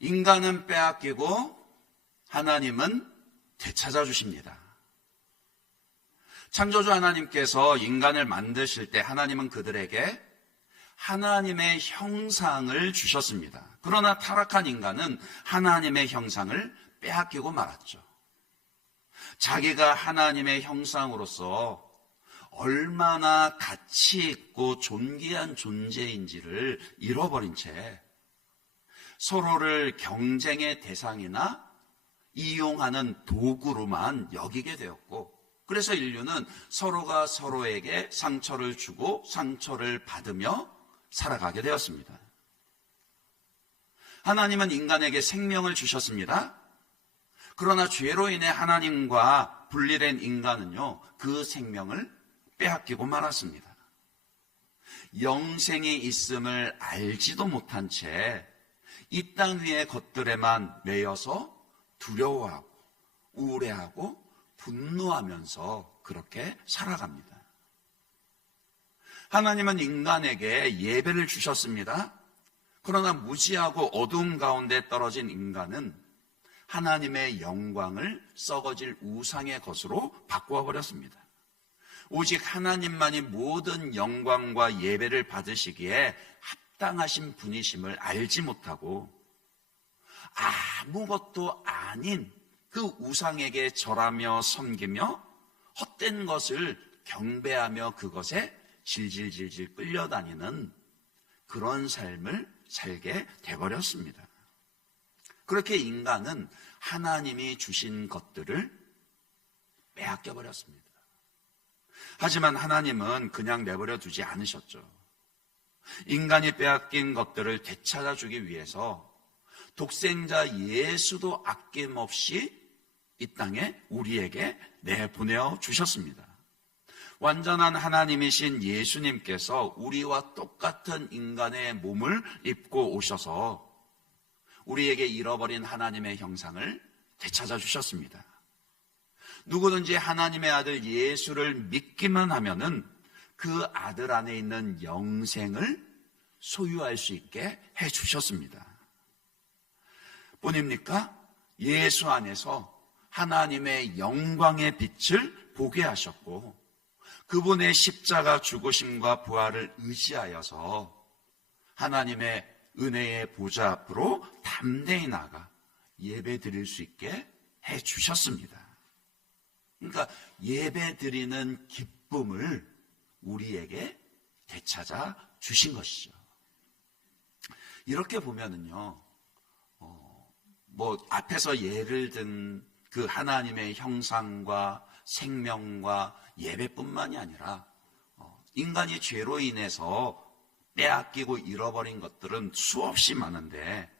인간은 빼앗기고 하나님은 되찾아 주십니다. 창조주 하나님께서 인간을 만드실 때 하나님은 그들에게 하나님의 형상을 주셨습니다. 그러나 타락한 인간은 하나님의 형상을 빼앗기고 말았죠. 자기가 하나님의 형상으로서 얼마나 가치 있고 존귀한 존재인지를 잃어버린 채 서로를 경쟁의 대상이나 이용하는 도구로만 여기게 되었고, 그래서 인류는 서로가 서로에게 상처를 주고 상처를 받으며 살아가게 되었습니다. 하나님은 인간에게 생명을 주셨습니다. 그러나 죄로 인해 하나님과 분리된 인간은요, 그 생명을 빼앗기고 말았습니다. 영생이 있음을 알지도 못한 채 이 땅 위의 것들에만 매여서 두려워하고 우울해하고 분노하면서 그렇게 살아갑니다. 하나님은 인간에게 예배를 주셨습니다. 그러나 무지하고 어두움 가운데 떨어진 인간은 하나님의 영광을 썩어질 우상의 것으로 바꾸어 버렸습니다. 오직 하나님만이 모든 영광과 예배를 받으시기에 합당하신 분이심을 알지 못하고 아무것도 아닌 그 우상에게 절하며 섬기며 헛된 것을 경배하며 그것에 질질질질 끌려다니는 그런 삶을 살게 돼버렸습니다. 그렇게 인간은 하나님이 주신 것들을 빼앗겨 버렸습니다. 하지만 하나님은 그냥 내버려 두지 않으셨죠. 인간이 빼앗긴 것들을 되찾아주기 위해서 독생자 예수도 아낌없이 이 땅에 우리에게 내보내어 주셨습니다. 완전한 하나님이신 예수님께서 우리와 똑같은 인간의 몸을 입고 오셔서 우리에게 잃어버린 하나님의 형상을 되찾아 주셨습니다. 누구든지 하나님의 아들 예수를 믿기만 하면은 그 아들 안에 있는 영생을 소유할 수 있게 해 주셨습니다. 뿐입니까? 예수 안에서 하나님의 영광의 빛을 보게 하셨고, 그분의 십자가 죽으심과 부활을 의지하여서 하나님의 은혜의 보좌 앞으로 담대히 나가 예배 드릴 수 있게 해 주셨습니다. 그러니까 예배 드리는 기쁨을 우리에게 되찾아 주신 것이죠. 이렇게 보면은요, 앞에서 예를 든 그 하나님의 형상과 생명과 예배뿐만이 아니라 인간이 죄로 인해서 빼앗기고 잃어버린 것들은 수없이 많은데,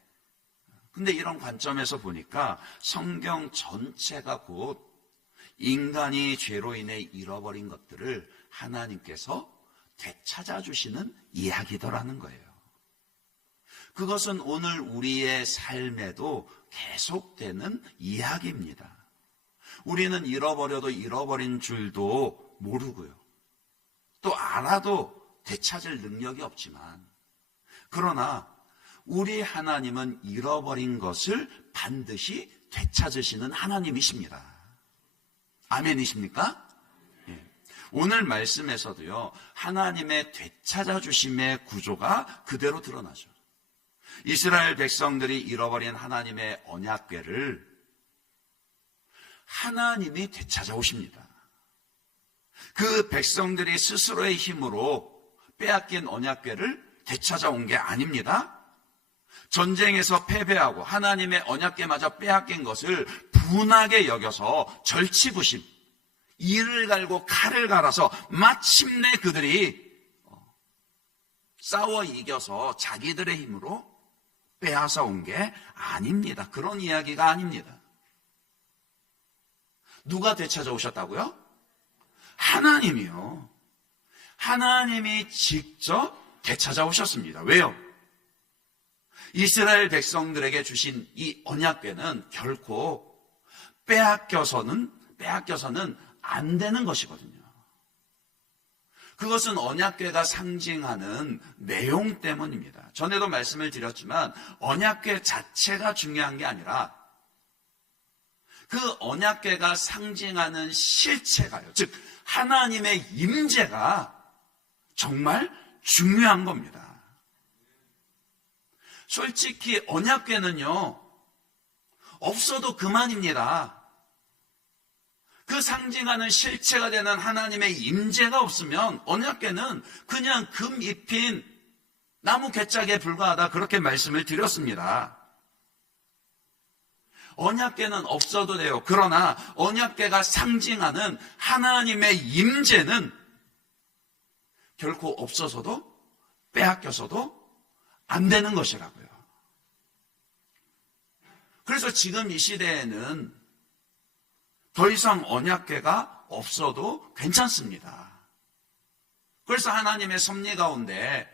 근데 이런 관점에서 보니까 성경 전체가 곧 인간이 죄로 인해 잃어버린 것들을 하나님께서 되찾아 주시는 이야기더라는 거예요. 그것은 오늘 우리의 삶에도 계속되는 이야기입니다. 우리는 잃어버려도 잃어버린 줄도 모르고요, 또 알아도 되찾을 능력이 없지만, 그러나 우리 하나님은 잃어버린 것을 반드시 되찾으시는 하나님이십니다. 아멘이십니까? 오늘 말씀에서도요, 하나님의 되찾아 주심의 구조가 그대로 드러나죠. 이스라엘 백성들이 잃어버린 하나님의 언약궤를 하나님이 되찾아 오십니다. 그 백성들이 스스로의 힘으로 빼앗긴 언약궤를 되찾아 온 게 아닙니다. 전쟁에서 패배하고 하나님의 언약궤마저 빼앗긴 것을 분하게 여겨서 절치부심, 이를 갈고 칼을 갈아서 마침내 그들이 싸워 이겨서 자기들의 힘으로 빼앗아 온 게 아닙니다. 그런 이야기가 아닙니다. 누가 되찾아 오셨다고요? 하나님이요. 하나님이 직접 되찾아 오셨습니다. 왜요? 이스라엘 백성들에게 주신 이 언약궤는 결코 빼앗겨서는 안 되는 것이거든요. 그것은 언약궤가 상징하는 내용 때문입니다. 전에도 말씀을 드렸지만 언약궤 자체가 중요한 게 아니라 그 언약궤가 상징하는 실체가요. 즉 하나님의 임재가 정말 중요한 겁니다. 솔직히 언약궤는요, 없어도 그만입니다. 그 상징하는 실체가 되는 하나님의 임재가 없으면 언약궤는 그냥 금 입힌 나무 괴짝에 불과하다, 그렇게 말씀을 드렸습니다. 언약궤는 없어도 돼요. 그러나 언약궤가 상징하는 하나님의 임재는 결코 없어서도 빼앗겨서도 안 되는 것이라고요. 그래서 지금 이 시대에는 더 이상 언약궤가 없어도 괜찮습니다. 그래서 하나님의 섭리 가운데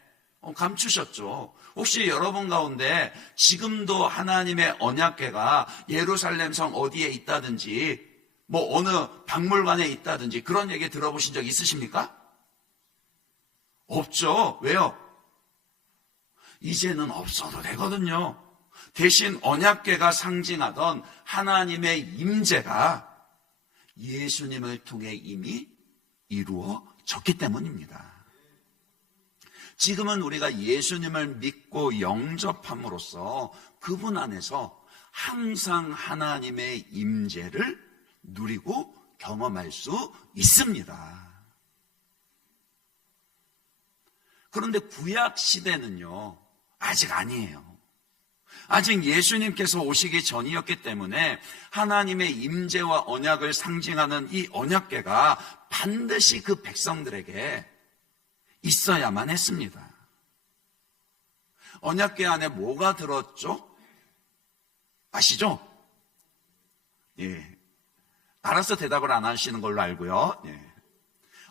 감추셨죠. 혹시 여러분 가운데 지금도 하나님의 언약궤가 예루살렘 성 어디에 있다든지 뭐 어느 박물관에 있다든지 그런 얘기 들어보신 적 있으십니까? 없죠. 왜요? 이제는 없어도 되거든요. 대신 언약궤가 상징하던 하나님의 임재가 예수님을 통해 이미 이루어졌기 때문입니다. 지금은 우리가 예수님을 믿고 영접함으로써 그분 안에서 항상 하나님의 임재를 누리고 경험할 수 있습니다. 그런데 구약 시대는요, 아직 아니에요. 아직 예수님께서 오시기 전이었기 때문에 하나님의 임재와 언약을 상징하는 이 언약궤가 반드시 그 백성들에게 있어야만 했습니다. 언약궤 안에 뭐가 들었죠? 아시죠? 예. 알아서 대답을 안 하시는 걸로 알고요. 예.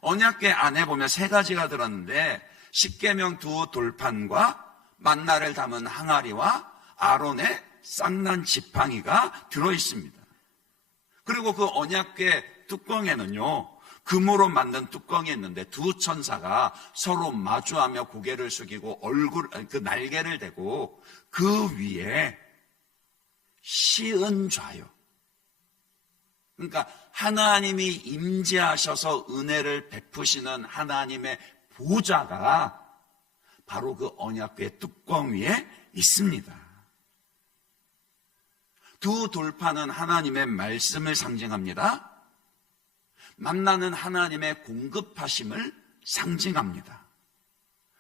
언약궤 안에 보면 세 가지가 들었는데 십계명 두 돌판과 만나를 담은 항아리와 아론의 쌍난 지팡이가 들어있습니다. 그리고 그 언약궤 뚜껑에는요, 금으로 만든 뚜껑이 있는데 두 천사가 서로 마주하며 고개를 숙이고 그 날개를 대고 그 위에 시은 좌요. 그러니까 하나님이 임재하셔서 은혜를 베푸시는 하나님의 보좌가 바로 그 언약궤 뚜껑 위에 있습니다. 두 돌판은 하나님의 말씀을 상징합니다. 만나는 하나님의 공급하심을 상징합니다.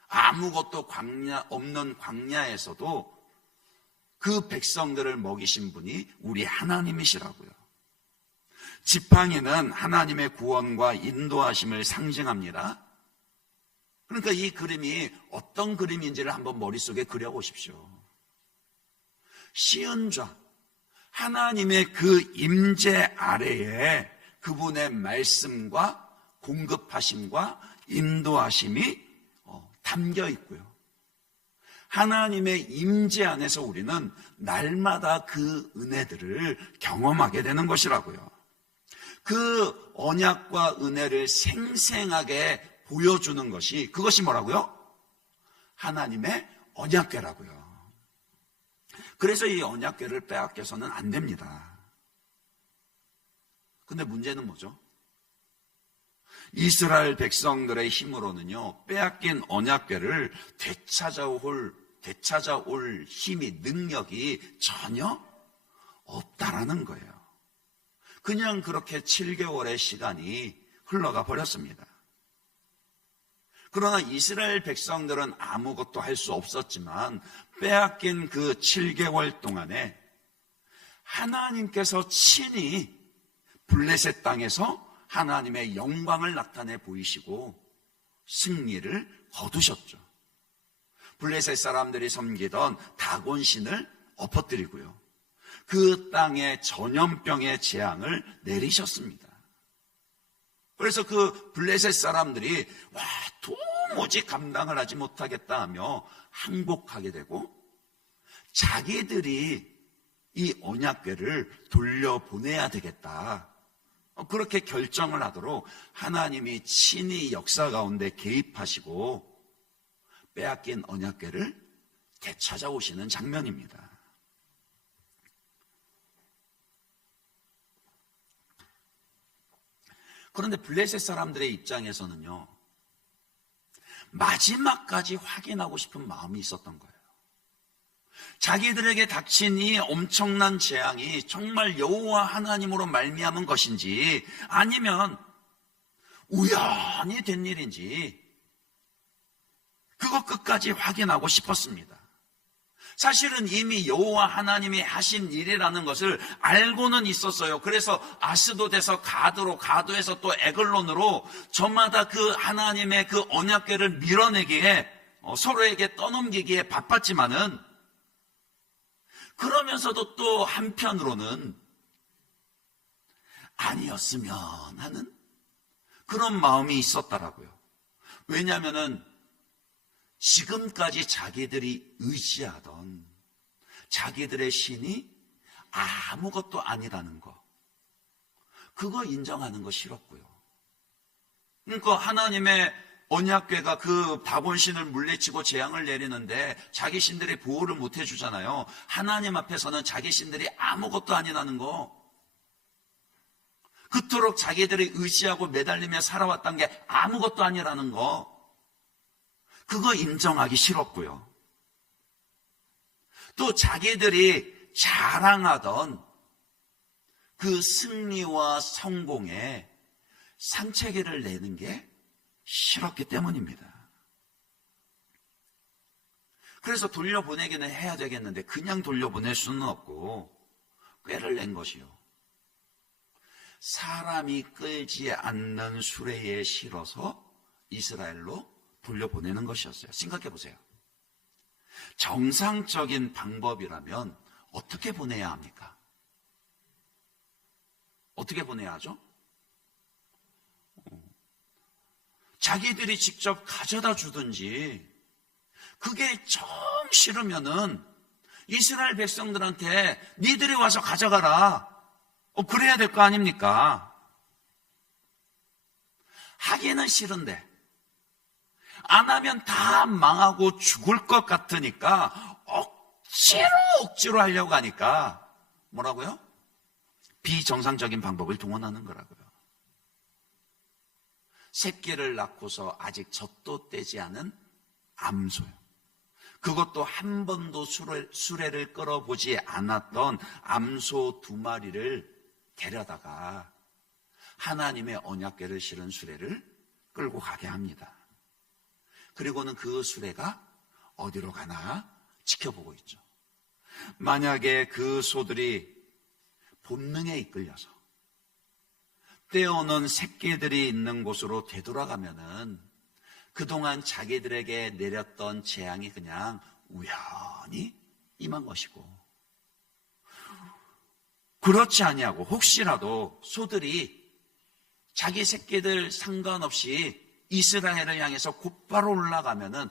아무것도 없는 광야에서도 그 백성들을 먹이신 분이 우리 하나님이시라고요. 지팡이는 하나님의 구원과 인도하심을 상징합니다. 그러니까 이 그림이 어떤 그림인지를 한번 머릿속에 그려보십시오. 시은좌, 하나님의 그 임재 아래에 그분의 말씀과 공급하심과 인도하심이 담겨 있고요. 하나님의 임재 안에서 우리는 날마다 그 은혜들을 경험하게 되는 것이라고요. 그 언약과 은혜를 생생하게 보여주는 것이, 그것이 뭐라고요? 하나님의 언약궤라고요. 그래서 이 언약궤를 빼앗겨서는 안 됩니다. 근데 문제는 뭐죠? 이스라엘 백성들의 힘으로는요, 빼앗긴 언약궤를 되찾아올 힘이, 능력이 전혀 없다라는 거예요. 그냥 그렇게 7개월의 시간이 흘러가 버렸습니다. 그러나 이스라엘 백성들은 아무것도 할 수 없었지만 빼앗긴 그 7개월 동안에 하나님께서 친히 블레셋 땅에서 하나님의 영광을 나타내 보이시고 승리를 거두셨죠. 블레셋 사람들이 섬기던 다곤신을 엎어뜨리고요, 그 땅에 전염병의 재앙을 내리셨습니다. 그래서 그 블레셋 사람들이 도무지 감당을 하지 못하겠다 하며 항복하게 되고, 자기들이 이 언약궤를 돌려보내야 되겠다, 그렇게 결정을 하도록 하나님이 친히 역사 가운데 개입하시고 빼앗긴 언약궤를 되찾아오시는 장면입니다. 그런데 블레셋 사람들의 입장에서는요, 마지막까지 확인하고 싶은 마음이 있었던 거예요. 자기들에게 닥친 이 엄청난 재앙이 정말 여호와 하나님으로 말미암은 것인지 아니면 우연히 된 일인지 그것 끝까지 확인하고 싶었습니다. 사실은 이미 여호와 하나님이 하신 일이라는 것을 알고는 있었어요. 그래서 아스돗에서 가드로, 가드에서 또 에글론으로 저마다 그 하나님의 그 언약궤를 밀어내기에 서로에게 떠넘기기에 바빴지만은, 그러면서도 또 한편으로는 아니었으면 하는 그런 마음이 있었더라고요. 왜냐하면은 지금까지 자기들이 의지하던 자기들의 신이 아무것도 아니라는 거, 그거 인정하는 거 싫었고요. 그러니까 하나님의 언약궤가 그 다곤신을 물리치고 재앙을 내리는데 자기 신들이 보호를 못 해주잖아요. 하나님 앞에서는 자기 신들이 아무것도 아니라는 거, 그토록 자기들이 의지하고 매달리며 살아왔던 게 아무것도 아니라는 거, 그거 인정하기 싫었고요. 또 자기들이 자랑하던 그 승리와 성공에 상체계를 내는 게 싫었기 때문입니다. 그래서 돌려보내기는 해야 되겠는데 그냥 돌려보낼 수는 없고 꾀를 낸 것이요, 사람이 끌지 않는 수레에 실어서 이스라엘로 돌려보내는 것이었어요. 생각해 보세요. 정상적인 방법이라면 어떻게 보내야 합니까? 어떻게 보내야 하죠? 자기들이 직접 가져다 주든지, 그게 정 싫으면은 이스라엘 백성들한테 니들이 와서 가져가라, 그래야 될 거 아닙니까? 하기는 싫은데 안 하면 다 망하고 죽을 것 같으니까 억지로 하려고 하니까 뭐라고요? 비정상적인 방법을 동원하는 거라고요. 새끼를 낳고서 아직 젖도 떼지 않은 암소요, 그것도 한 번도 수레를 끌어보지 않았던 암소 2마리를 데려다가 하나님의 언약궤를 실은 수레를 끌고 가게 합니다. 그리고는 그 수레가 어디로 가나 지켜보고 있죠. 만약에 그 소들이 본능에 이끌려서 떼어놓은 새끼들이 있는 곳으로 되돌아가면은 그동안 자기들에게 내렸던 재앙이 그냥 우연히 임한 것이고, 그렇지 아니하고 혹시라도 소들이 자기 새끼들 상관없이 이스라엘을 향해서 곧바로 올라가면은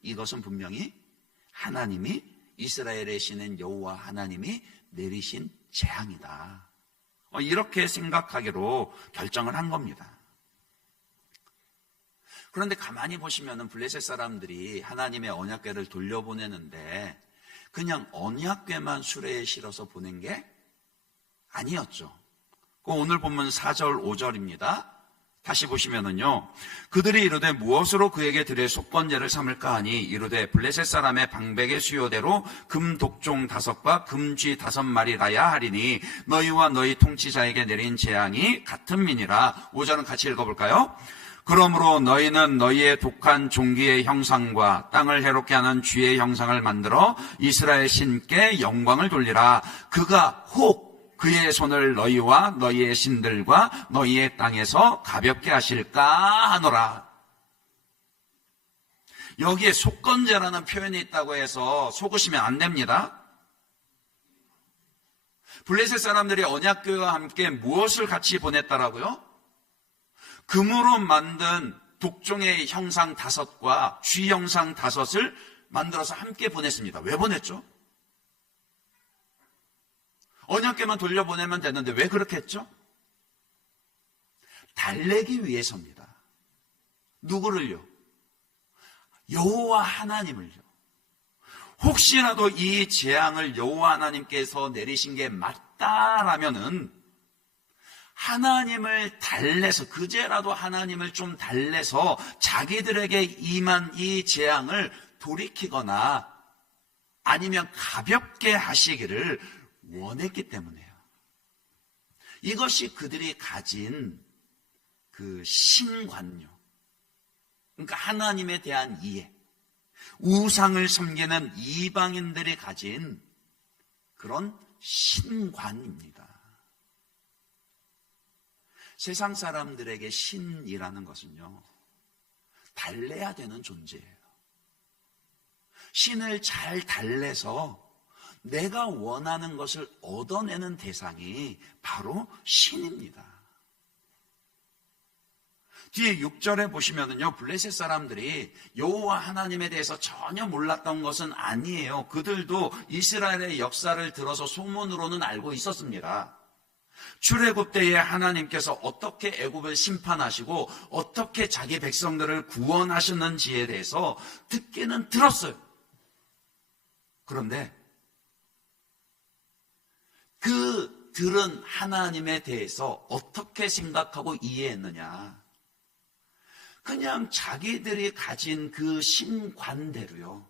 이것은 분명히 하나님이, 이스라엘의 신인 여호와 하나님이 내리신 재앙이다, 이렇게 생각하기로 결정을 한 겁니다. 그런데 가만히 보시면은 블레셋 사람들이 하나님의 언약궤를 돌려보내는데 그냥 언약궤만 수레에 실어서 보낸 게 아니었죠. 오늘 본문 4절 5절입니다. 다시 보시면은요, 그들이 이르되 무엇으로 그에게 드릴 속건제를 삼을까 하니 이르되 블레셋 사람의 방백의 수요대로 금 독종 5과 금쥐 5마리라야 하리니 너희와 너희 통치자에게 내린 재앙이 같은 민이라. 5절은 같이 읽어볼까요? 그러므로 너희는 너희의 독한 종기의 형상과 땅을 해롭게 하는 쥐의 형상을 만들어 이스라엘 신께 영광을 돌리라. 그가 혹 그의 손을 너희와 너희의 신들과 너희의 땅에서 가볍게 하실까 하노라. 여기에 속건제라는 표현이 있다고 해서 속으시면 안 됩니다. 블레셋 사람들이 언약궤와 함께 무엇을 같이 보냈다라고요? 금으로 만든 독종의 형상 5과 쥐 형상 5을 만들어서 함께 보냈습니다. 왜 보냈죠? 언약궤만 돌려보내면 되는데 왜 그렇게 했죠? 달래기 위해서입니다. 누구를요? 여호와 하나님을요. 혹시라도 이 재앙을 여호와 하나님께서 내리신 게 맞다라면은 하나님을 달래서, 그제라도 하나님을 좀 달래서 자기들에게 임한 이 재앙을 돌이키거나 아니면 가볍게 하시기를 원했기 때문에요. 이것이 그들이 가진 그 신관요, 그러니까 하나님에 대한 이해, 우상을 섬기는 이방인들이 가진 그런 신관입니다. 세상 사람들에게 신이라는 것은요, 달래야 되는 존재예요. 신을 잘 달래서 내가 원하는 것을 얻어내는 대상이 바로 신입니다. 뒤에 6절에 보시면은요, 블레셋 사람들이 여호와 하나님에 대해서 전혀 몰랐던 것은 아니에요. 그들도 이스라엘의 역사를 들어서 소문으로는 알고 있었습니다. 출애굽 때에 하나님께서 어떻게 애굽을 심판하시고 어떻게 자기 백성들을 구원하셨는지에 대해서 듣기는 들었어요. 그런데 그 들은 하나님에 대해서 어떻게 생각하고 이해했느냐? 그냥 자기들이 가진 그 신관대로요,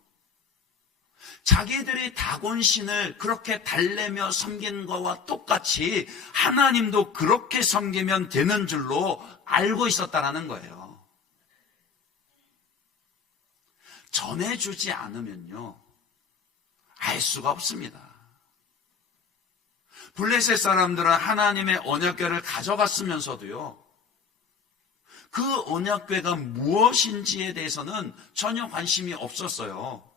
자기들이 다곤신을 그렇게 달래며 섬긴 거와 똑같이 하나님도 그렇게 섬기면 되는 줄로 알고 있었다라는 거예요. 전해주지 않으면요, 알 수가 없습니다. 블레셋 사람들은 하나님의 언약궤를 가져갔으면서도요, 그 언약궤가 무엇인지에 대해서는 전혀 관심이 없었어요.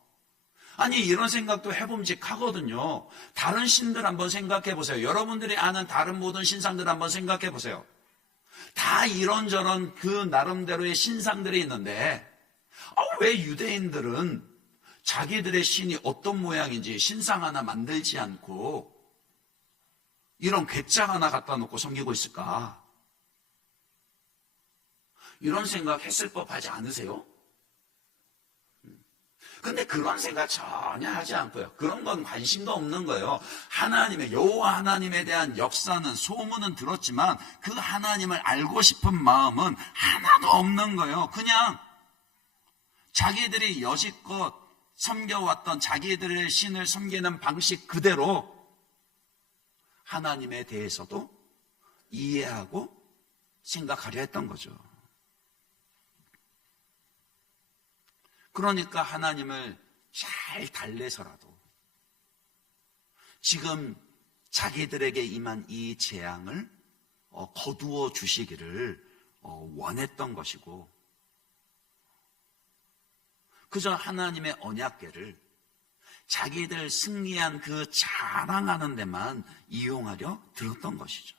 아니, 이런 생각도 해봄직하거든요. 다른 신들 한번 생각해 보세요. 여러분들이 아는 다른 모든 신상들 한번 생각해 보세요. 다 이런저런 그 나름대로의 신상들이 있는데 왜 유대인들은 자기들의 신이 어떤 모양인지 신상 하나 만들지 않고 이런 궤장 하나 갖다 놓고 섬기고 있을까? 이런 생각 했을 법하지 않으세요? 근데 그런 생각 전혀 하지 않고요, 그런 건 관심도 없는 거예요. 하나님의, 여호와 하나님에 대한 역사는, 소문은 들었지만 그 하나님을 알고 싶은 마음은 하나도 없는 거예요. 그냥 자기들이 여지껏 섬겨왔던 자기들의 신을 섬기는 방식 그대로 하나님에 대해서도 이해하고 생각하려 했던 거죠. 그러니까 하나님을 잘 달래서라도 지금 자기들에게 임한 이 재앙을 거두어 주시기를 원했던 것이고, 그저 하나님의 언약궤를 자기들 승리한 그 자랑하는 데만 이용하려 들었던 것이죠.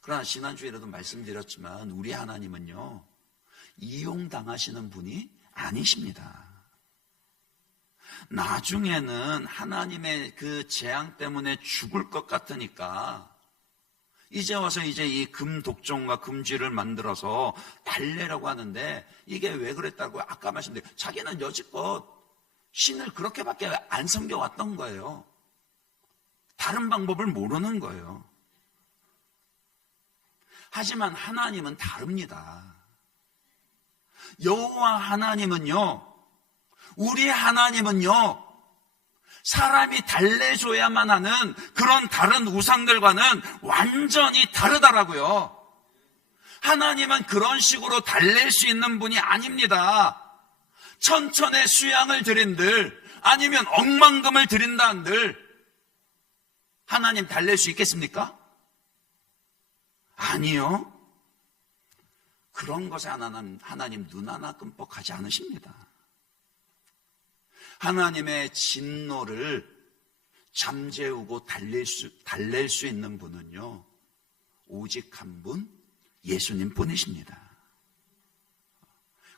그러나 지난주에도 말씀드렸지만 우리 하나님은요, 이용당하시는 분이 아니십니다. 나중에는 하나님의 그 재앙 때문에 죽을 것 같으니까 이제 와서 이제 이 금독종과 금쥐를 만들어서 달래라고 하는데, 이게 왜 그랬다고 아까 말씀드린, 자기는 여지껏 신을 그렇게밖에 안 섬겨왔던 거예요. 다른 방법을 모르는 거예요. 하지만 하나님은 다릅니다. 여호와 하나님은요, 우리 하나님은요, 사람이 달래줘야만 하는 그런 다른 우상들과는 완전히 다르더라고요. 하나님은 그런 식으로 달랠 수 있는 분이 아닙니다. 천천의 수양을 드린들 아니면 억만금을 드린다 한들 하나님 달랠 수 있겠습니까? 아니요. 그런 것에 하나님 눈 하나 끔뻑하지 않으십니다. 하나님의 진노를 잠재우고 달랠 수 있는 분은요, 오직 한 분, 예수님 뿐이십니다.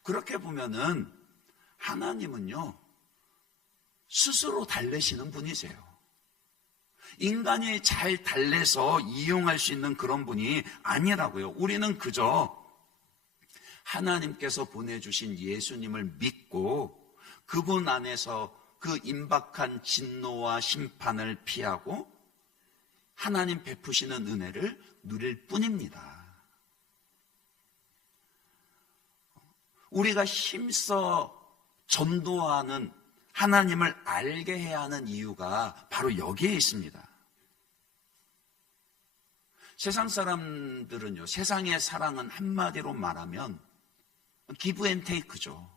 그렇게 보면은 하나님은요, 스스로 달래시는 분이세요. 인간이 잘 달래서 이용할 수 있는 그런 분이 아니라고요. 우리는 그저 하나님께서 보내주신 예수님을 믿고 그분 안에서 그 임박한 진노와 심판을 피하고 하나님 베푸시는 은혜를 누릴 뿐입니다. 우리가 힘써 전도하는 하나님을 알게 해야 하는 이유가 바로 여기에 있습니다. 세상 사람들은요, 세상의 사랑은 한마디로 말하면 기브 앤 테이크죠.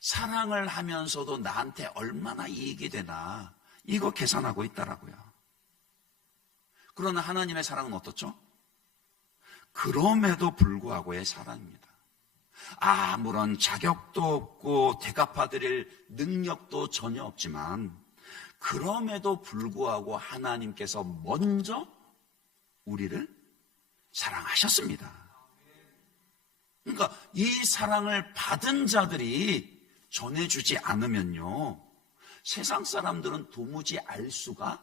사랑을 하면서도 나한테 얼마나 이익이 되나 이거 계산하고 있더라고요. 그러나 하나님의 사랑은 어떻죠? 그럼에도 불구하고의 사랑입니다. 아무런 자격도 없고 대갚아드릴 능력도 전혀 없지만 그럼에도 불구하고 하나님께서 먼저 우리를 사랑하셨습니다. 그러니까 이 사랑을 받은 자들이 전해주지 않으면요, 세상 사람들은 도무지 알 수가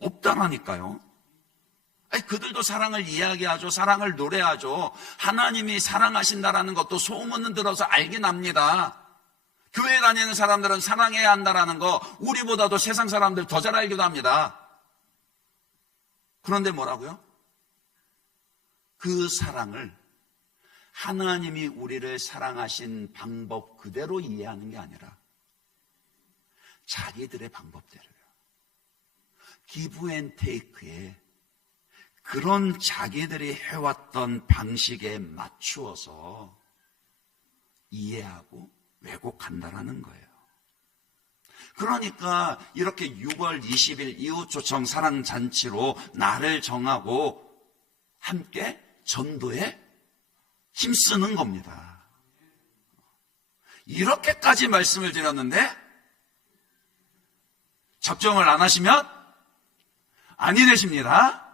없다라니까요. 아니, 그들도 사랑을 이야기하죠. 사랑을 노래하죠. 하나님이 사랑하신다라는 것도 소문은 들어서 알긴 합니다. 교회 다니는 사람들은 사랑해야 한다라는 거 우리보다도 세상 사람들 더 잘 알기도 합니다. 그런데 뭐라고요? 그 사랑을 하나님이 우리를 사랑하신 방법 그대로 이해하는 게 아니라 자기들의 방법대로요. 기브 앤 테이크에 그런 자기들이 해왔던 방식에 맞추어서 이해하고 왜곡한다라는 거예요. 그러니까 이렇게 6월 20일 이웃초청 사랑잔치로 날을 정하고 함께 전도에 힘쓰는 겁니다. 이렇게까지 말씀을 드렸는데 작정을 안 하시면 아니 되십니다.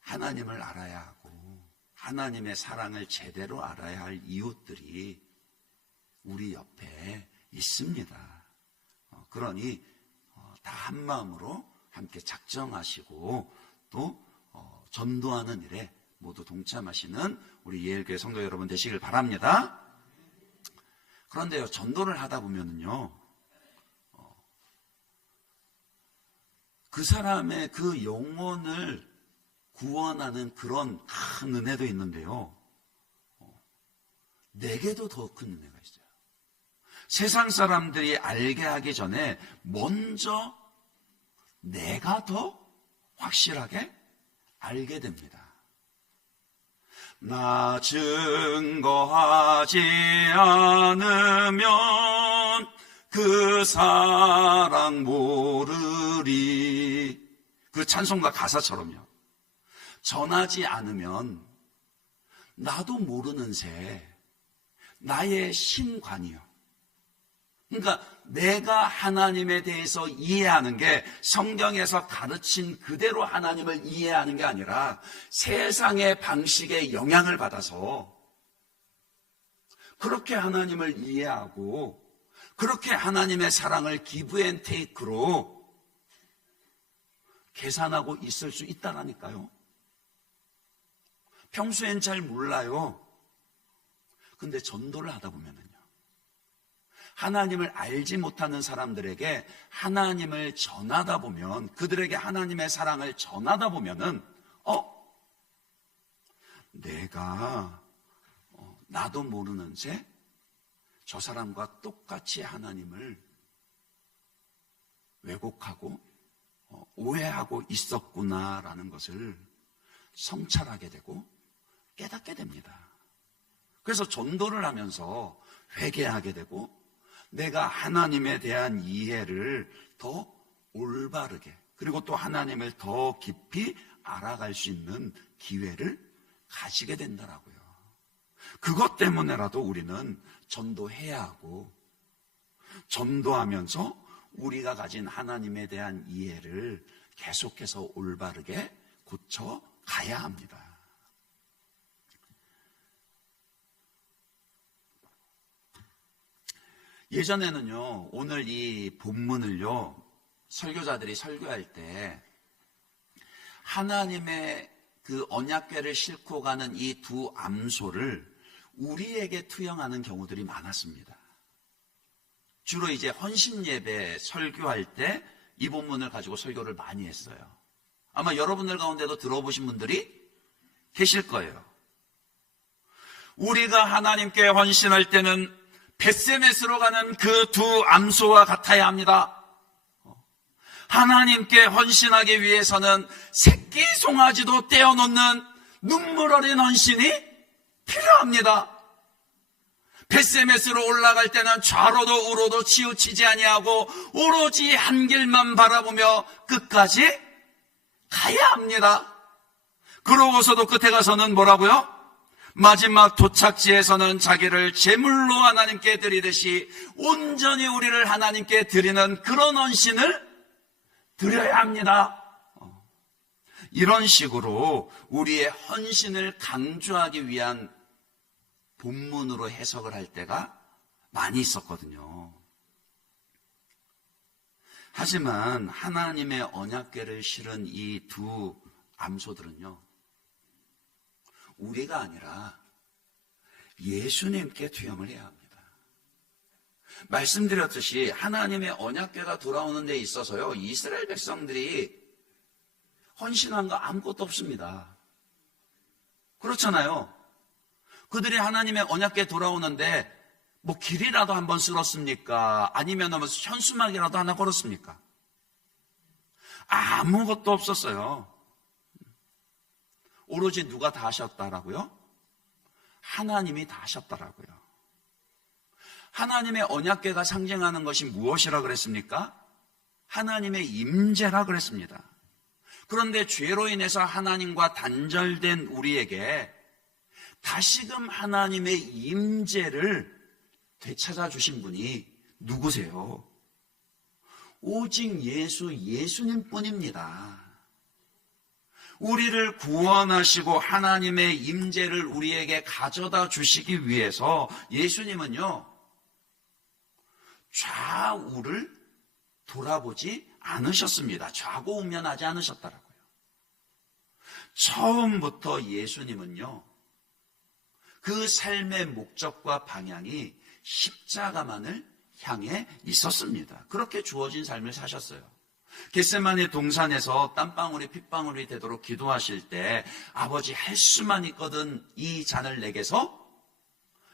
하나님을 알아야 하고 하나님의 사랑을 제대로 알아야 할 이웃들이 우리 옆에 있습니다. 그러니 다 한마음으로 함께 작정하시고 또 전도하는 일에 모두 동참하시는 우리 예일교회 성도 여러분 되시길 바랍니다. 그런데요, 전도를 하다 보면은요, 그 사람의 그 영혼을 구원하는 그런 큰 은혜도 있는데요, 내게도 더 큰 은혜가 있어요. 세상 사람들이 알게 하기 전에 먼저 내가 더 확실하게 알게 됩니다. 나 증거하지 않으면 그 사랑 모르리. 그 찬송가 가사처럼요. 전하지 않으면 나도 모르는 새 나의 신관이요. 그러니까 내가 하나님에 대해서 이해하는 게 성경에서 가르친 그대로 하나님을 이해하는 게 아니라 세상의 방식에 영향을 받아서 그렇게 하나님을 이해하고 그렇게 하나님의 사랑을 기브 앤 테이크로 계산하고 있을 수 있다라니까요. 평소엔 잘 몰라요. 근데 전도를 하다 보면은요, 하나님을 알지 못하는 사람들에게 하나님을 전하다 보면, 그들에게 하나님의 사랑을 전하다 보면은 내가 나도 모르는 새 저 사람과 똑같이 하나님을 왜곡하고 오해하고 있었구나라는 것을 성찰하게 되고 깨닫게 됩니다. 그래서 전도를 하면서 회개하게 되고 내가 하나님에 대한 이해를 더 올바르게, 그리고 또 하나님을 더 깊이 알아갈 수 있는 기회를 가지게 된다라고요. 그것 때문에라도 우리는 전도해야 하고, 전도하면서 우리가 가진 하나님에 대한 이해를 계속해서 올바르게 고쳐 가야 합니다. 예전에는요, 오늘 이 본문을요, 설교자들이 설교할 때 하나님의 그 언약궤를 싣고 가는 이 두 암소를 우리에게 투영하는 경우들이 많았습니다. 주로 이제 헌신 예배 설교할 때 이 본문을 가지고 설교를 많이 했어요. 아마 여러분들 가운데도 들어보신 분들이 계실 거예요. 우리가 하나님께 헌신할 때는 벳세메스로 가는 그 두 암소와 같아야 합니다. 하나님께 헌신하기 위해서는 새끼 송아지도 떼어놓는 눈물 어린 헌신이 필요합니다. 벳세메스로 올라갈 때는 좌로도 우로도 치우치지 아니하고 오로지 한 길만 바라보며 끝까지 가야 합니다. 그러고서도 끝에 가서는 뭐라고요? 마지막 도착지에서는 자기를 제물로 하나님께 드리듯이 온전히 우리를 하나님께 드리는 그런 헌신을 드려야 합니다. 이런 식으로 우리의 헌신을 강조하기 위한 본문으로 해석을 할 때가 많이 있었거든요. 하지만 하나님의 언약궤를 실은 이 두 암소들은요, 우리가 아니라 예수님께 투영을 해야 합니다. 말씀드렸듯이 하나님의 언약궤가 돌아오는 데 있어서요, 이스라엘 백성들이 헌신한 거 아무것도 없습니다. 그렇잖아요. 그들이 하나님의 언약궤 돌아오는데 뭐 길이라도 한번 쓸었습니까? 아니면 뭐 현수막이라도 하나 걸었습니까? 아무것도 없었어요. 오로지 누가 다 하셨다라고요? 하나님이 다 하셨다라고요. 하나님의 언약궤가 상징하는 것이 무엇이라 그랬습니까? 하나님의 임재라 그랬습니다. 그런데 죄로 인해서 하나님과 단절된 우리에게 다시금 하나님의 임재를 되찾아 주신 분이 누구세요? 오직 예수님 뿐입니다. 우리를 구원하시고 하나님의 임재를 우리에게 가져다 주시기 위해서 예수님은요, 좌우를 돌아보지 않으셨습니다. 좌고우면하지 않으셨더라고요. 처음부터 예수님은요, 그 삶의 목적과 방향이 십자가만을 향해 있었습니다. 그렇게 주어진 삶을 사셨어요. 겟세마네 동산에서 땀방울이 핏방울이 되도록 기도하실 때 아버지 할 수만 있거든 이 잔을 내게서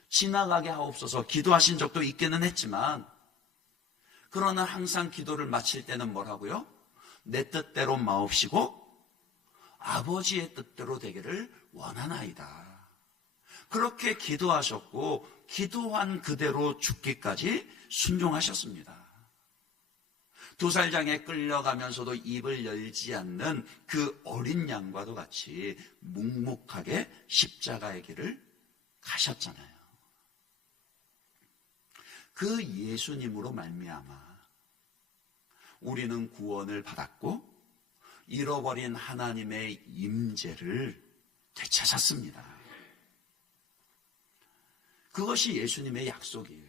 지나가게 하옵소서 기도하신 적도 있기는 했지만, 그러나 항상 기도를 마칠 때는 뭐라고요? 내 뜻대로 마옵시고 아버지의 뜻대로 되기를 원하나이다. 그렇게 기도하셨고 기도한 그대로 죽기까지 순종하셨습니다. 도살장에 끌려가면서도 입을 열지 않는 그 어린 양과도 같이 묵묵하게 십자가의 길을 가셨잖아요. 그 예수님으로 말미암아 우리는 구원을 받았고 잃어버린 하나님의 임재를 되찾았습니다. 그것이 예수님의 약속이에요.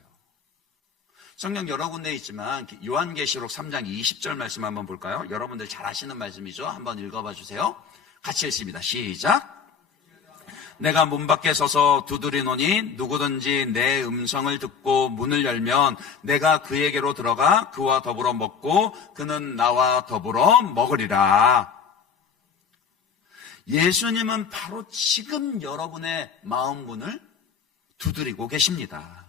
성경 여러 군데 있지만 요한계시록 3장 20절 말씀 한번 볼까요? 여러분들 잘 아시는 말씀이죠. 한번 읽어봐 주세요. 같이 읽습니다. 시작. 내가 문 밖에 서서 두드리노니 누구든지 내 음성을 듣고 문을 열면 내가 그에게로 들어가 그와 더불어 먹고 그는 나와 더불어 먹으리라. 예수님은 바로 지금 여러분의 마음 문을 두드리고 계십니다.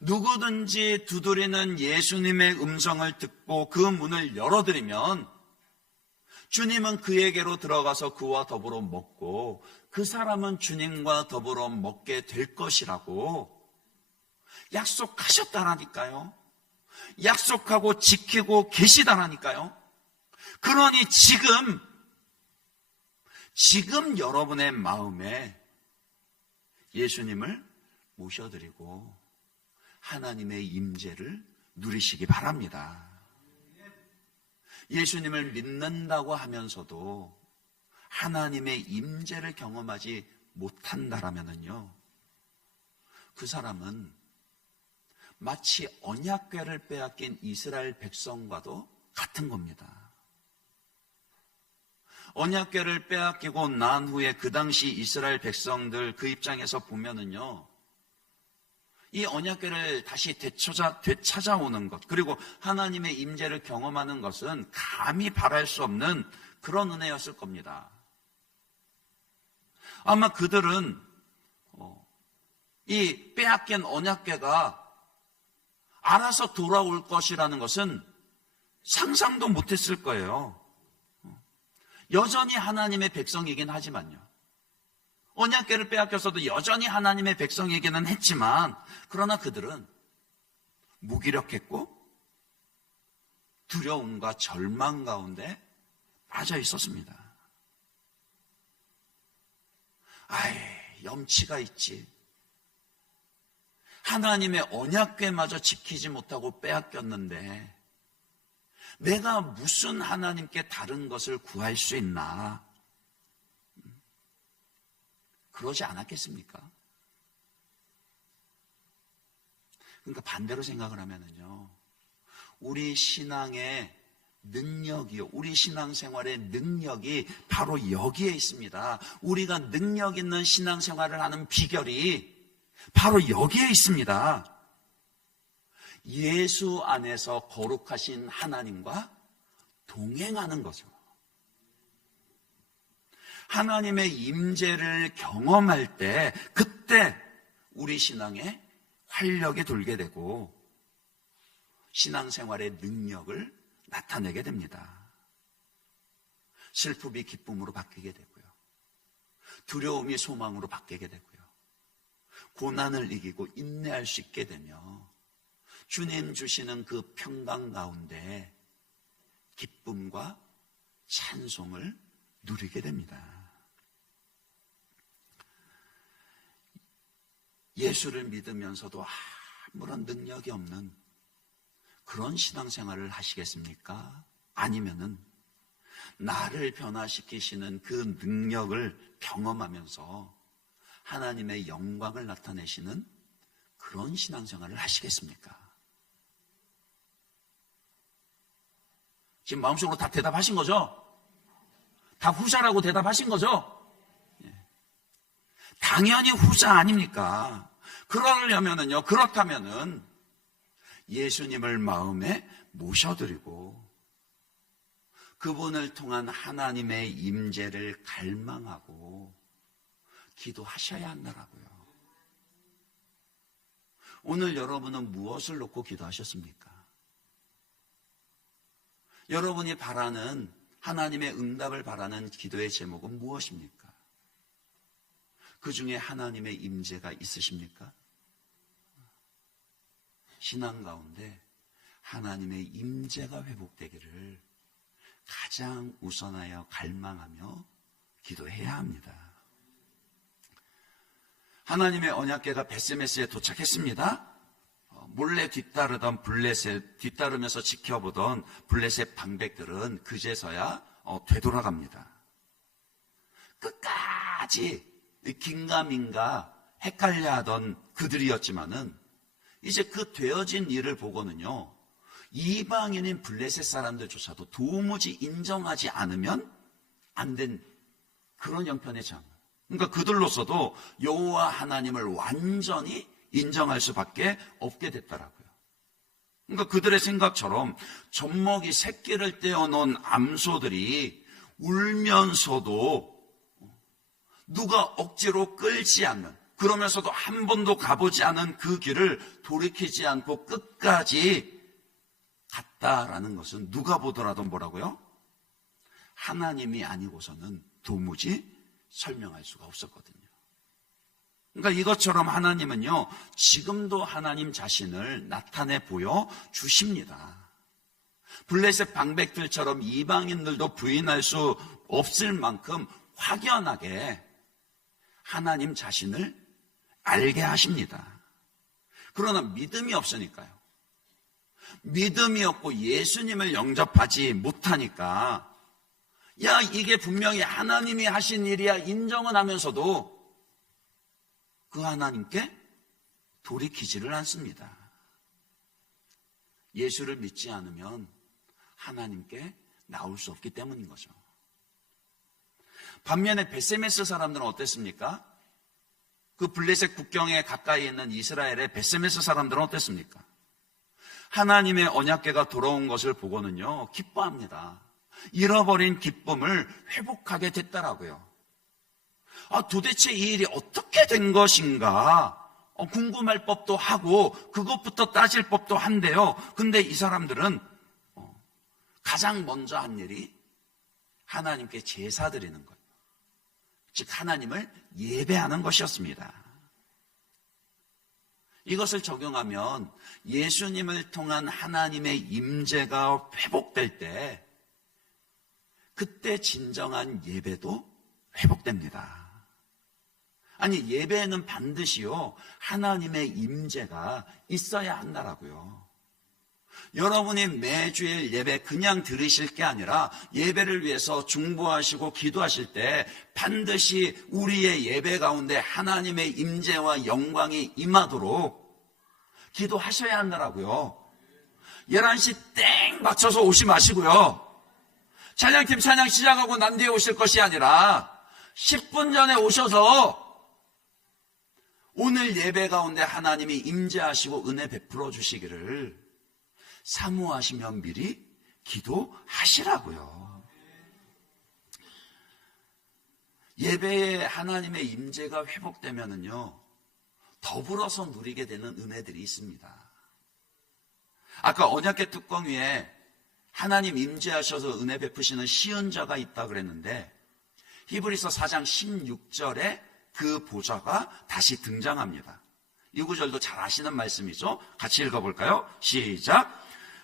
누구든지 두드리는 예수님의 음성을 듣고 그 문을 열어드리면 주님은 그에게로 들어가서 그와 더불어 먹고 그 사람은 주님과 더불어 먹게 될 것이라고 약속하셨다라니까요. 약속하고 지키고 계시다라니까요. 그러니 지금 여러분의 마음에 예수님을 모셔드리고 하나님의 임재를 누리시기 바랍니다. 예수님을 믿는다고 하면서도 하나님의 임재를 경험하지 못한다라면요, 그 사람은 마치 언약궤를 빼앗긴 이스라엘 백성과도 같은 겁니다. 언약궤를 빼앗기고 난 후에 그 당시 이스라엘 백성들 그 입장에서 보면은요, 이 언약궤를 다시 되찾아오는 것, 그리고 하나님의 임재를 경험하는 것은 감히 바랄 수 없는 그런 은혜였을 겁니다. 아마 그들은 이 빼앗긴 언약궤가 알아서 돌아올 것이라는 것은 상상도 못했을 거예요. 여전히 하나님의 백성이긴 하지만요. 언약궤를 빼앗겼어도 여전히 하나님의 백성이기는 했지만, 그러나 그들은 무기력했고 두려움과 절망 가운데 빠져 있었습니다. 아이, 염치가 있지. 하나님의 언약궤마저 지키지 못하고 빼앗겼는데 내가 무슨 하나님께 다른 것을 구할 수 있나? 그러지 않았겠습니까? 그러니까 반대로 생각을 하면은요, 우리 신앙의 능력이요, 우리 신앙생활의 능력이 바로 여기에 있습니다. 우리가 능력 있는 신앙생활을 하는 비결이 바로 여기에 있습니다. 예수 안에서 거룩하신 하나님과 동행하는 거죠. 하나님의 임재를 경험할 때, 그때 우리 신앙에 활력이 돌게 되고 신앙생활의 능력을 나타내게 됩니다. 슬픔이 기쁨으로 바뀌게 되고요, 두려움이 소망으로 바뀌게 되고요, 고난을 이기고 인내할 수 있게 되며 주님 주시는 그 평강 가운데 기쁨과 찬송을 누리게 됩니다. 예수를 믿으면서도 아무런 능력이 없는 그런 신앙생활을 하시겠습니까? 아니면은 나를 변화시키시는 그 능력을 경험하면서 하나님의 영광을 나타내시는 그런 신앙생활을 하시겠습니까? 지금 마음속으로 다 대답하신 거죠? 다 후자라고 대답하신 거죠? 당연히 후자 아닙니까? 그렇다면은 예수님을 마음에 모셔드리고 그분을 통한 하나님의 임재를 갈망하고 기도하셔야 한다라고요. 오늘 여러분은 무엇을 놓고 기도하셨습니까? 여러분이 바라는, 하나님의 응답을 바라는 기도의 제목은 무엇입니까? 그 중에 하나님의 임재가 있으십니까? 신앙 가운데 하나님의 임재가 회복되기를 가장 우선하여 갈망하며 기도해야 합니다. 하나님의 언약궤가 벳세메스에 도착했습니다. 몰래 뒤따르면서 지켜보던 블레셋 방백들은 그제서야 되돌아갑니다. 끝까지 긴가민가 헷갈려하던 그들이었지만은 이제 그 되어진 일을 보고는요, 이방인인 블레셋 사람들조차도 도무지 인정하지 않으면 안 된 그런 형편의 장. 그러니까 그들로서도 여호와 하나님을 완전히 인정할 수밖에 없게 됐더라고요. 그러니까 그들의 생각처럼 젖먹이 새끼를 떼어놓은 암소들이 울면서도 누가 억지로 끌지 않는, 그러면서도 한 번도 가보지 않은 그 길을 돌이키지 않고 끝까지 갔다라는 것은 누가 보더라도 뭐라고요? 하나님이 아니고서는 도무지 설명할 수가 없었거든요. 그러니까 이것처럼 하나님은요, 지금도 하나님 자신을 나타내 보여 주십니다. 블레셋 방백들처럼 이방인들도 부인할 수 없을 만큼 확연하게 하나님 자신을 알게 하십니다. 그러나 믿음이 없으니까요. 믿음이 없고 예수님을 영접하지 못하니까, 야, 이게 분명히 하나님이 하신 일이야 인정은 하면서도 그 하나님께 돌이키지를 않습니다. 예수를 믿지 않으면 하나님께 나올 수 없기 때문인 거죠. 반면에 베세메스 사람들은 어땠습니까? 그 블레셋 국경에 가까이 있는 이스라엘의 베세메스 사람들은 어땠습니까? 하나님의 언약궤가 돌아온 것을 보고는요, 기뻐합니다. 잃어버린 기쁨을 회복하게 됐다라고요. 도대체 이 일이 어떻게 된 것인가? 궁금할 법도 하고 그것부터 따질 법도 한데요. 근데 이 사람들은 가장 먼저 한 일이 하나님께 제사 드리는 것, 즉 하나님을 예배하는 것이었습니다. 이것을 적용하면 예수님을 통한 하나님의 임재가 회복될 때, 그때 진정한 예배도 회복됩니다. 아니, 예배에는 반드시요, 하나님의 임재가 있어야 한다라고요. 여러분이 매주일 예배 그냥 들으실 게 아니라 예배를 위해서 중보하시고 기도하실 때 반드시 우리의 예배 가운데 하나님의 임재와 영광이 임하도록 기도하셔야 한다라고요. 11시 땡 맞춰서 오지 마시고요. 찬양팀 찬양 시작하고 난 뒤에 오실 것이 아니라 10분 전에 오셔서 오늘 예배 가운데 하나님이 임재하시고 은혜 베풀어 주시기를 사모하시며 미리 기도하시라고요. 예배에 하나님의 임재가 회복되면은요, 더불어서 누리게 되는 은혜들이 있습니다. 아까 언약궤 뚜껑 위에 하나님 임재하셔서 은혜 베푸시는 시은자가 있다 그랬는데, 히브리서 4장 16절에 그 보좌가 다시 등장합니다. 이 구절도 잘 아시는 말씀이죠. 같이 읽어볼까요? 시작.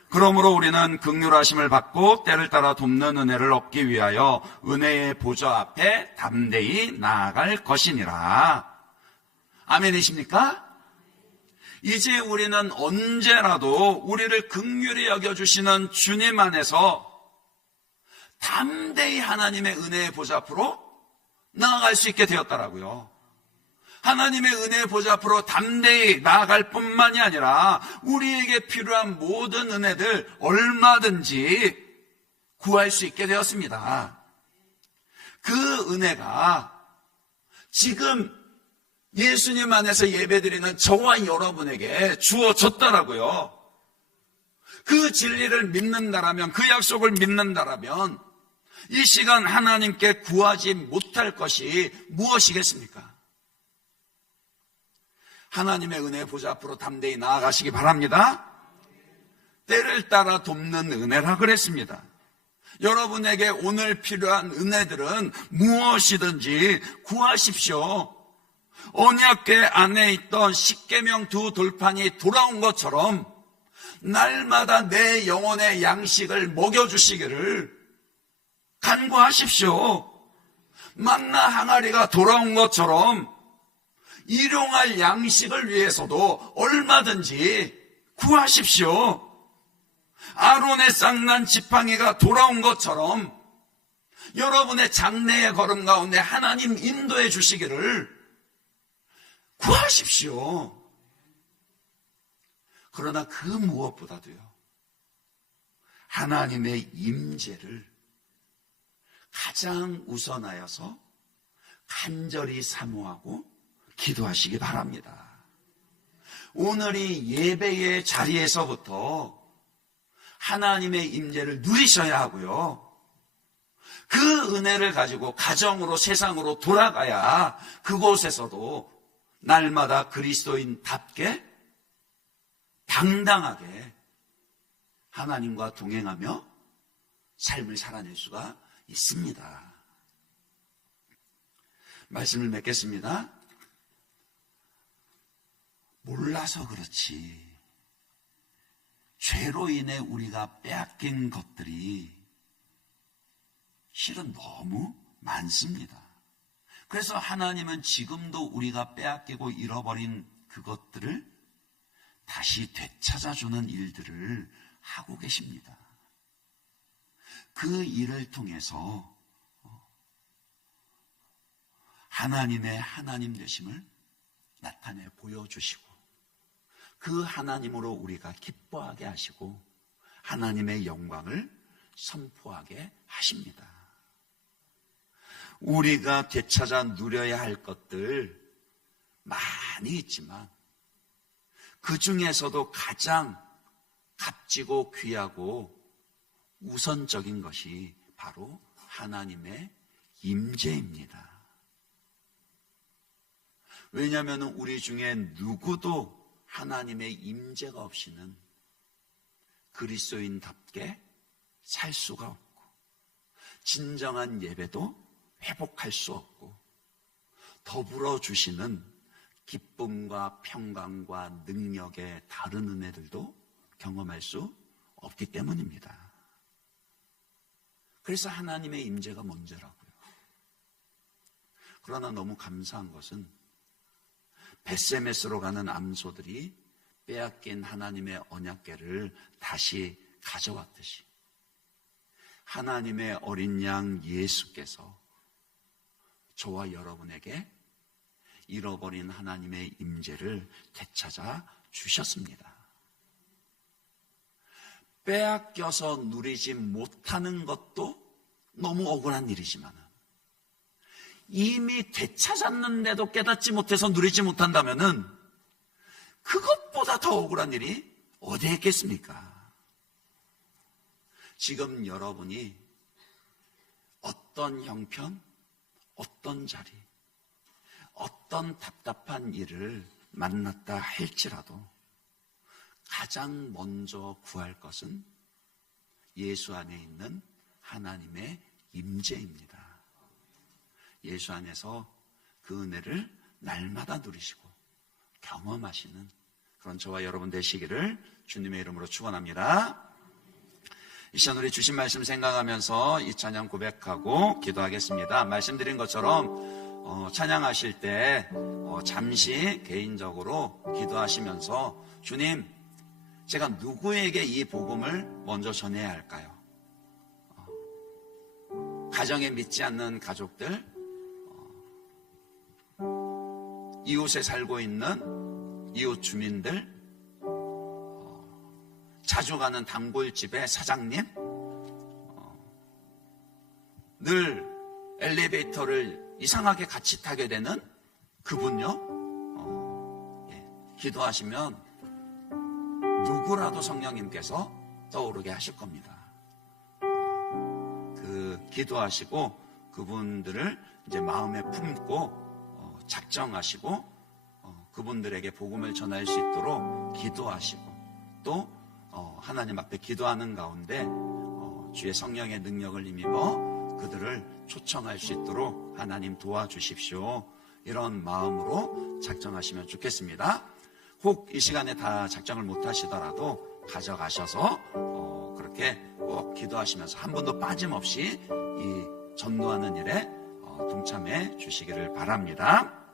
그러므로 우리는 긍휼하심을 받고 때를 따라 돕는 은혜를 얻기 위하여 은혜의 보좌 앞에 담대히 나아갈 것이니라. 아멘이십니까? 이제 우리는 언제라도 우리를 긍휼히 여겨주시는 주님 안에서 담대히 하나님의 은혜의 보좌 앞으로 나아갈 수 있게 되었다라고요. 하나님의 은혜의 보좌 앞으로 담대히 나아갈 뿐만이 아니라 우리에게 필요한 모든 은혜들 얼마든지 구할 수 있게 되었습니다. 그 은혜가 지금 예수님 안에서 예배드리는 저와 여러분에게 주어졌다라고요. 그 진리를 믿는다라면, 그 약속을 믿는다라면 이 시간 하나님께 구하지 못할 것이 무엇이겠습니까? 하나님의 은혜 보좌 앞으로 담대히 나아가시기 바랍니다. 때를 따라 돕는 은혜라 그랬습니다. 여러분에게 오늘 필요한 은혜들은 무엇이든지 구하십시오. 언약궤 안에 있던 십계명 두 돌판이 돌아온 것처럼 날마다 내 영혼의 양식을 먹여주시기를 간구하십시오. 만나 항아리가 돌아온 것처럼 일용할 양식을 위해서도 얼마든지 구하십시오. 아론의 쌍난 지팡이가 돌아온 것처럼 여러분의 장래의 걸음 가운데 하나님 인도해 주시기를 구하십시오. 그러나 그 무엇보다도요, 하나님의 임재를 가장 우선하여서 간절히 사모하고 기도하시기 바랍니다. 오늘이 예배의 자리에서부터 하나님의 임재를 누리셔야 하고요, 그 은혜를 가지고 가정으로 세상으로 돌아가야 그곳에서도 날마다 그리스도인답게 당당하게 하나님과 동행하며 삶을 살아낼 수가 있습니다. 말씀을 맺겠습니다. 몰라서 그렇지 죄로 인해 우리가 빼앗긴 것들이 실은 너무 많습니다. 그래서 하나님은 지금도 우리가 빼앗기고 잃어버린 그것들을 다시 되찾아주는 일들을 하고 계십니다. 그 일을 통해서 하나님의 하나님 되심을 나타내 보여주시고, 그 하나님으로 우리가 기뻐하게 하시고 하나님의 영광을 선포하게 하십니다. 우리가 되찾아 누려야 할 것들 많이 있지만 그 중에서도 가장 값지고 귀하고 우선적인 것이 바로 하나님의 임재입니다. 왜냐하면 우리 중에 누구도 하나님의 임재가 없이는 그리스도인답게 살 수가 없고 진정한 예배도 회복할 수 없고 더불어 주시는 기쁨과 평강과 능력의 다른 은혜들도 경험할 수 없기 때문입니다. 그래서 하나님의 임재가 먼저라고요. 그러나 너무 감사한 것은 벳세메스로 가는 암소들이 빼앗긴 하나님의 언약궤를 다시 가져왔듯이 하나님의 어린 양 예수께서 저와 여러분에게 잃어버린 하나님의 임재를 되찾아 주셨습니다. 빼앗겨서 누리지 못하는 것도 너무 억울한 일이지만 이미 되찾았는데도 깨닫지 못해서 누리지 못한다면 그것보다 더 억울한 일이 어디에 있겠습니까? 지금 여러분이 어떤 형편, 어떤 자리, 어떤 답답한 일을 만났다 할지라도 가장 먼저 구할 것은 예수 안에 있는 하나님의 임재입니다. 예수 안에서 그 은혜를 날마다 누리시고 경험하시는 그런 저와 여러분 되시기를 주님의 이름으로 축원합니다. 이 시간 우리 주신 말씀 생각하면서 이 찬양 고백하고 기도하겠습니다. 말씀드린 것처럼 찬양하실 때 잠시 개인적으로 기도하시면서 주님, 제가 누구에게 이 복음을 먼저 전해야 할까요? 가정에 믿지 않는 가족들, 이웃에 살고 있는 이웃 주민들, 자주 가는 단골집의 사장님, 늘 엘리베이터를 이상하게 같이 타게 되는 그분요. 기도하시면 누구라도 성령님께서 떠오르게 하실 겁니다. 그 기도하시고 그분들을 이제 마음에 품고 작정하시고 그분들에게 복음을 전할 수 있도록 기도하시고 또 하나님 앞에 기도하는 가운데 주의 성령의 능력을 힘입어 그들을 초청할 수 있도록 하나님 도와주십시오. 이런 마음으로 작정하시면 좋겠습니다. 혹 이 시간에 다 작정을 못 하시더라도 가져가셔서 그렇게 꼭 기도하시면서 한 번도 빠짐없이 이 전도하는 일에 동참해 주시기를 바랍니다.